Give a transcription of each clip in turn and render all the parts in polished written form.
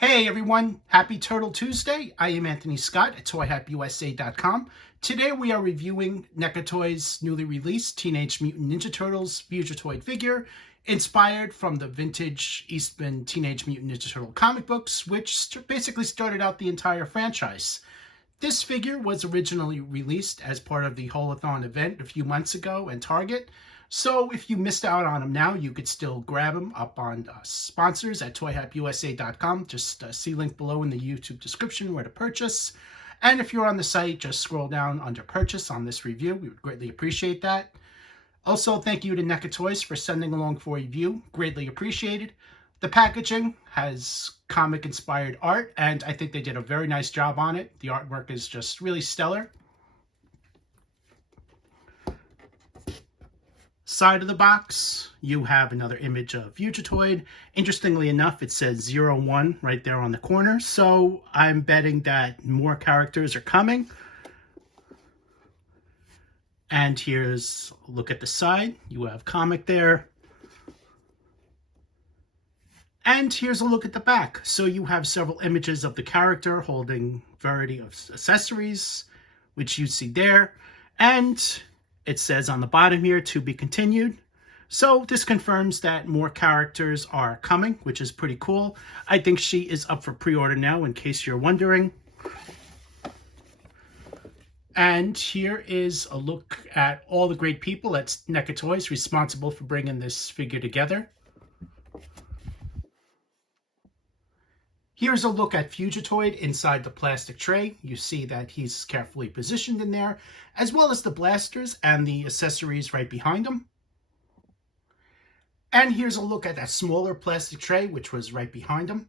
Hey everyone, happy Turtle Tuesday. I am Anthony Scott at ToyHackUSA.com. Today we are reviewing NECA Toys' newly released Teenage Mutant Ninja Turtles Fugitoid figure, inspired from the vintage Eastman Teenage Mutant Ninja Turtle comic books, which basically started out the entire franchise. This figure was originally released as part of the Haulathon event a few months ago in Target. So if you missed out on them now, you could still grab them up on sponsors at ToyHackUSA.com. Just see link below in the YouTube description where to purchase. And if you're on the site, just scroll down under purchase on this review. We would greatly appreciate that. Also, thank you to NECA Toys for sending along for a review. Greatly appreciated. The packaging has comic-inspired art, and I think they did a very nice job on it. The artwork is just really stellar. Side of the box, you have another image of Fugitoid. Interestingly enough, it says 01 right there on the corner, so I'm betting that more characters are coming. And here's a look at the side. You have comic there. And here's a look at the back. So you have several images of the character holding variety of accessories, which you see there. And it says on the bottom here, to be continued. So this confirms that more characters are coming, which is pretty cool. I think she is up for pre-order now, in case you're wondering. And here is a look at all the great people at NECA Toys responsible for bringing this figure together. Here's a look at Fugitoid inside the plastic tray. You see that he's carefully positioned in there, as well as the blasters and the accessories right behind him. And here's a look at that smaller plastic tray, which was right behind him.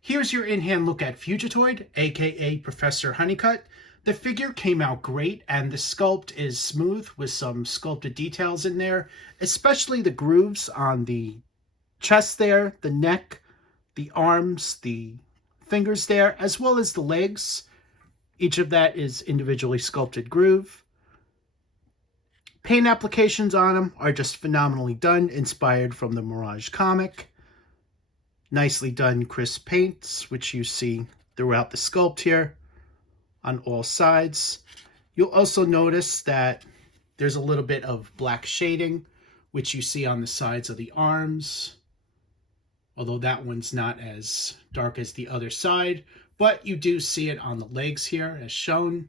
Here's your in-hand look at Fugitoid, aka Professor Honeycutt. The figure came out great, and the sculpt is smooth with some sculpted details in there, especially the grooves on the chest there, the neck, the arms, the fingers there, as well as the legs. Each of that is individually sculpted groove. Paint applications on them are just phenomenally done, inspired from the Mirage comic. Nicely done crisp paints, which you see throughout the sculpt here on all sides. You'll also notice that there's a little bit of black shading, which you see on the sides of the arms, although that one's not as dark as the other side, but you do see it on the legs here as shown.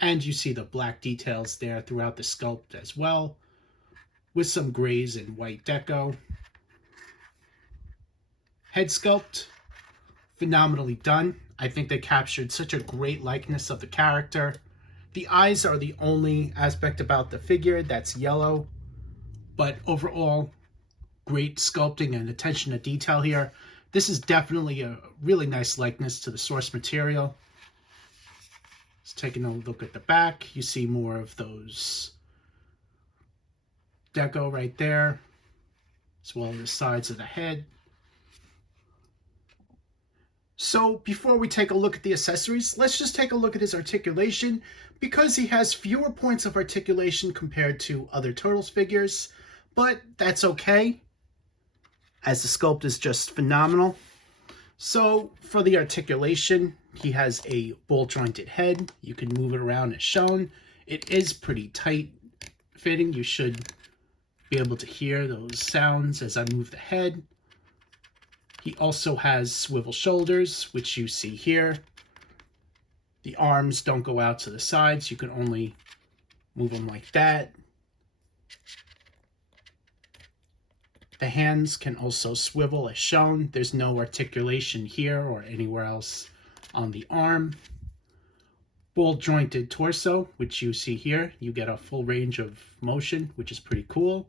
And you see the black details there throughout the sculpt as well, with some grays and white deco. Head sculpt, phenomenally done. I think they captured such a great likeness of the character. The eyes are the only aspect about the figure that's yellow, but overall, great sculpting and attention to detail here. This is definitely a really nice likeness to the source material. Let's take a look at the back. You see more of those deco right there, as well as the sides of the head. So before we take a look at the accessories, let's just take a look at his articulation, because he has fewer points of articulation compared to other Turtles figures, but that's okay, as the sculpt is just phenomenal. So for the articulation, he has a ball jointed head. You can move it around as shown. It is pretty tight fitting. You should be able to hear those sounds as I move the head. He also has swivel shoulders, which you see here. The arms don't go out to the sides. You can only move them like that. The hands can also swivel as shown. There's no articulation here or anywhere else on the arm. Ball jointed torso, which you see here. You get a full range of motion, which is pretty cool.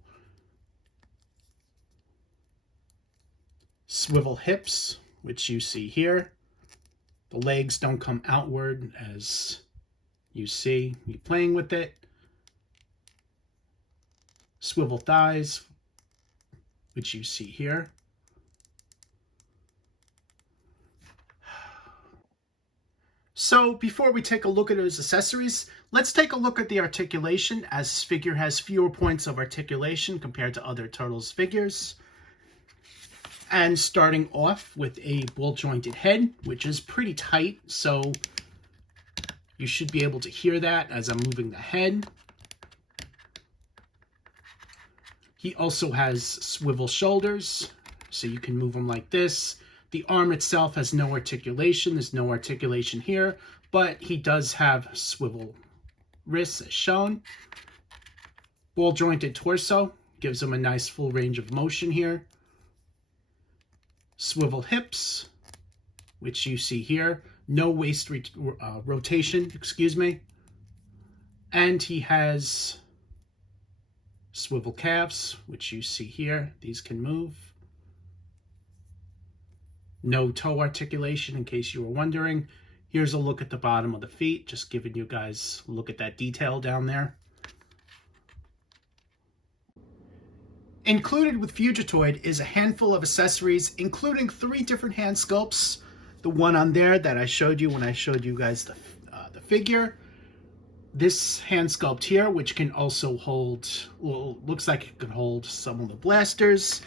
Swivel hips, which you see here. The legs don't come outward, as you see me playing with it. Swivel thighs, which you see here. So before we take a look at his accessories, let's take a look at the articulation, as this figure has fewer points of articulation compared to other Turtles figures. And starting off with a ball jointed head, which is pretty tight, so you should be able to hear that as I'm moving the head. He also has swivel shoulders, so you can move them like this. The arm itself has no articulation. There's no articulation here, but he does have swivel wrists as shown. Ball jointed torso gives him a nice full range of motion here. Swivel hips, which you see here. No waist rotation, excuse me. And he has swivel calves, which you see here. These can move. No toe articulation, in case you were wondering. Here's a look at the bottom of the feet, just giving you guys a look at that detail down there. Included with Fugitoid is a handful of accessories, including 3 different hand sculpts. The one on there that I showed you when I showed you guys the figure. This hand sculpt here, which can also hold, well, looks like it could hold some of the blasters,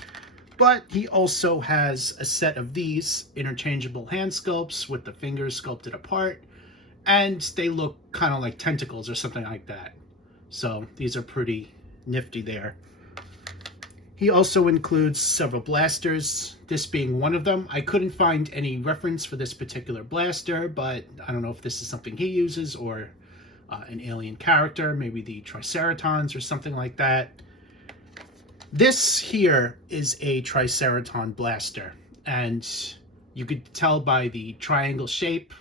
but he also has a set of these interchangeable hand sculpts with the fingers sculpted apart, and they look kind of like tentacles or something like that. So these are pretty nifty there. He also includes several blasters, this being one of them. I couldn't find any reference for this particular blaster, but I don't know if this is something he uses or an alien character, maybe the Triceratons or something like that. This here is a Triceraton Blaster, and you could tell by the triangle shape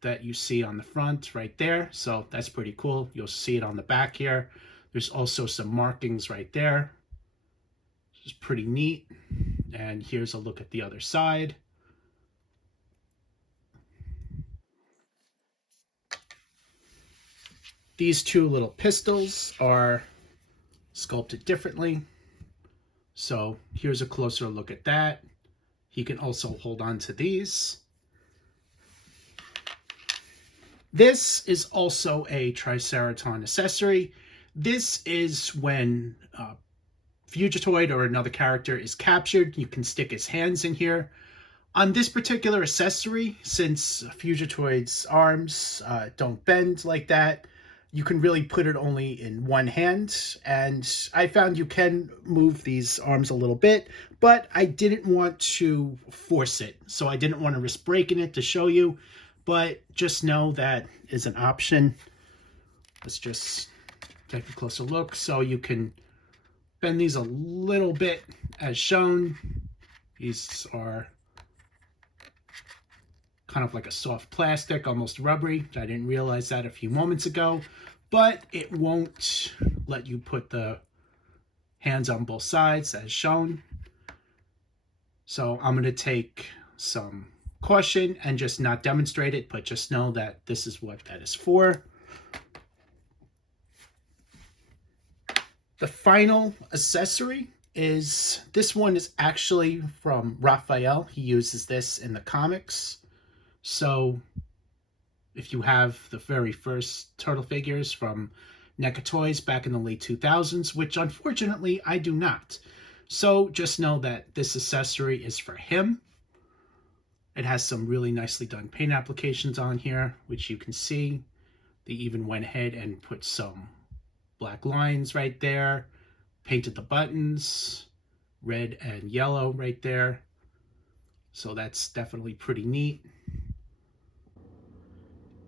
that you see on the front right there, so that's pretty cool. You'll see it on the back here. There's also some markings right there, which is pretty neat. And here's a look at the other side. These 2 little pistols are sculpted differently. So here's a closer look at that. He can also hold on to these. This is also a Triceraton accessory. This is when Fugitoid or another character is captured. You can stick his hands in here. On this particular accessory, since Fugitoid's arms don't bend like that, you can really put it only in one hand, and I found you can move these arms a little bit, but I didn't want to force it, so I didn't want to risk breaking it to show you, but just know that is an option. Let's just take a closer look. So you can bend these a little bit as shown. These are kind of like a soft plastic, almost rubbery. I didn't realize that a few moments ago, but it won't let you put the hands on both sides as shown. So I'm going to take some caution and just not demonstrate it, but just know that this is what that is for. The final accessory is, this one is actually from Raphael. He uses this in the comics. So if you have the very first turtle figures from NECA Toys back in the late 2000s, which unfortunately I do not. So just know that this accessory is for him. It has some really nicely done paint applications on here, which you can see. They even went ahead and put some black lines right there, painted the buttons red and yellow right there. So that's definitely pretty neat.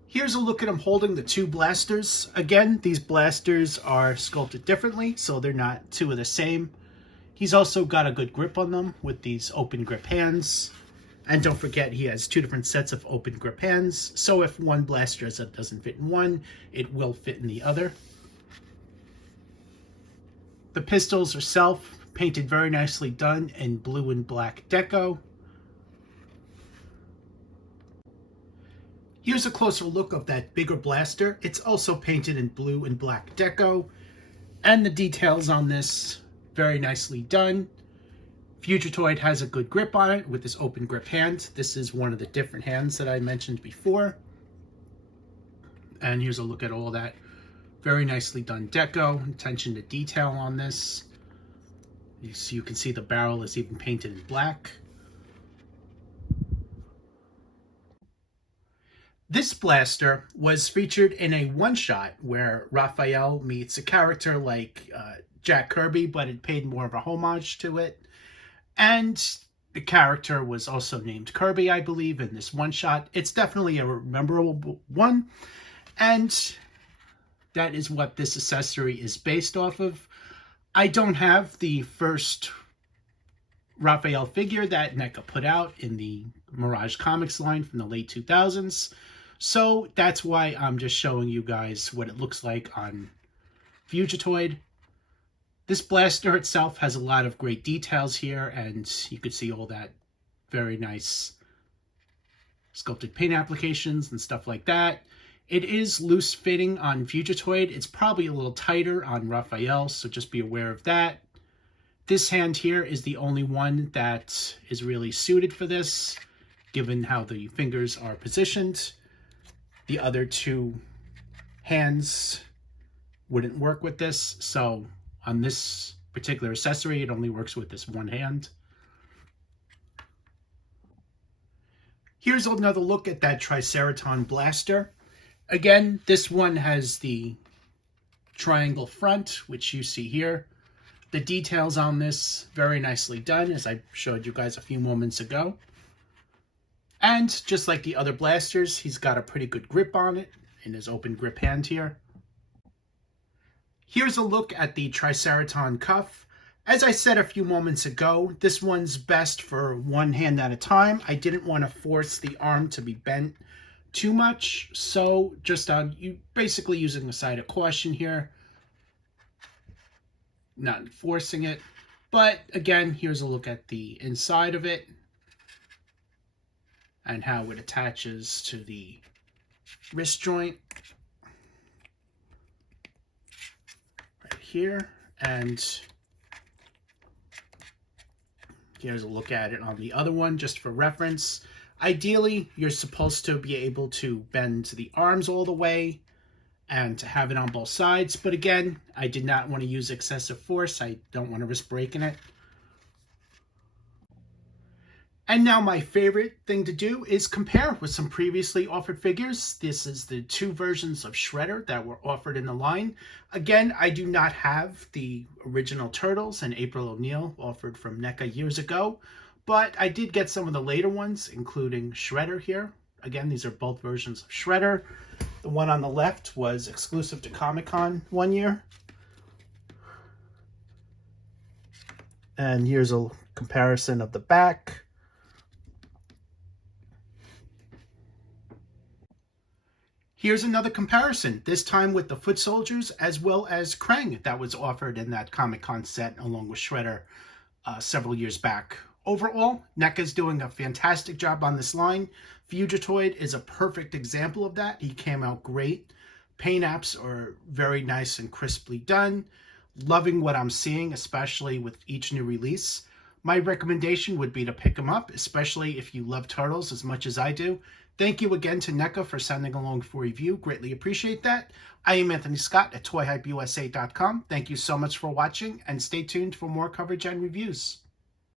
Here's a look at him holding the 2 blasters. Again, these blasters are sculpted differently, so they're not 2 of the same. He's also got a good grip on them with these open grip hands. And don't forget, he has 2 different sets of open grip hands. So if one blaster doesn't fit in one, it will fit in the other. The pistols are self-painted, very nicely done in blue and black deco. Here's a closer look of that bigger blaster. It's also painted in blue and black deco. And the details on this, very nicely done. Fugitoid has a good grip on it with this open grip hand. This is one of the different hands that I mentioned before. And here's a look at all that. Very nicely done deco, attention to detail on this. So you can see the barrel is even painted in black. This blaster was featured in a one-shot where Raphael meets a character like Jack Kirby, but it paid more of a homage to it. And the character was also named Kirby, I believe, in this one-shot. It's definitely a memorable one. And that is what this accessory is based off of. I don't have the first Raphael figure that NECA put out in the Mirage Comics line from the late 2000s. So that's why I'm just showing you guys what it looks like on Fugitoid. This blaster itself has a lot of great details here, and you could see all that very nice sculpted paint applications and stuff like that. It is loose fitting on Fugitoid. It's probably a little tighter on Raphael, so just be aware of that. This hand here is the only one that is really suited for this, given how the fingers are positioned. The other two hands wouldn't work with this, so on this particular accessory, it only works with this one hand. Here's another look at that Triceraton Blaster. Again, this one has the triangle front, which you see here. The details on this, very nicely done, as I showed you guys a few moments ago. And just like the other blasters, he's got a pretty good grip on it in his open grip hand here. Here's a look at the Triceraton Cuff. As I said a few moments ago, this one's best for one hand at a time. I didn't want to force the arm to be bent too much, so just you basically using a side of caution here, not forcing it. But again, here's a look at the inside of it and how it attaches to the wrist joint right here. And here's a look at it on the other one, just for reference. Ideally, you're supposed to be able to bend the arms all the way and to have it on both sides. But again, I did not want to use excessive force. I don't want to risk breaking it. And now my favorite thing to do is compare with some previously offered figures. This is the two versions of Shredder that were offered in the line. Again, I do not have the original Turtles and April O'Neil offered from NECA years ago, but I did get some of the later ones, including Shredder here. Again, these are both versions of Shredder. The one on the left was exclusive to Comic-Con one year. And here's a comparison of the back. Here's another comparison, this time with the foot soldiers as well as Krang that was offered in that Comic-Con set along with Shredder several years back. Overall, NECA's doing a fantastic job on this line. Fugitoid is a perfect example of that. He came out great. Paint apps are very nice and crisply done. Loving what I'm seeing, especially with each new release. My recommendation would be to pick them up, especially if you love Turtles as much as I do. Thank you again to NECA for sending along for review. Greatly appreciate that. I am Anthony Scott at ToyHypeUSA.com. Thank you so much for watching, and stay tuned for more coverage and reviews.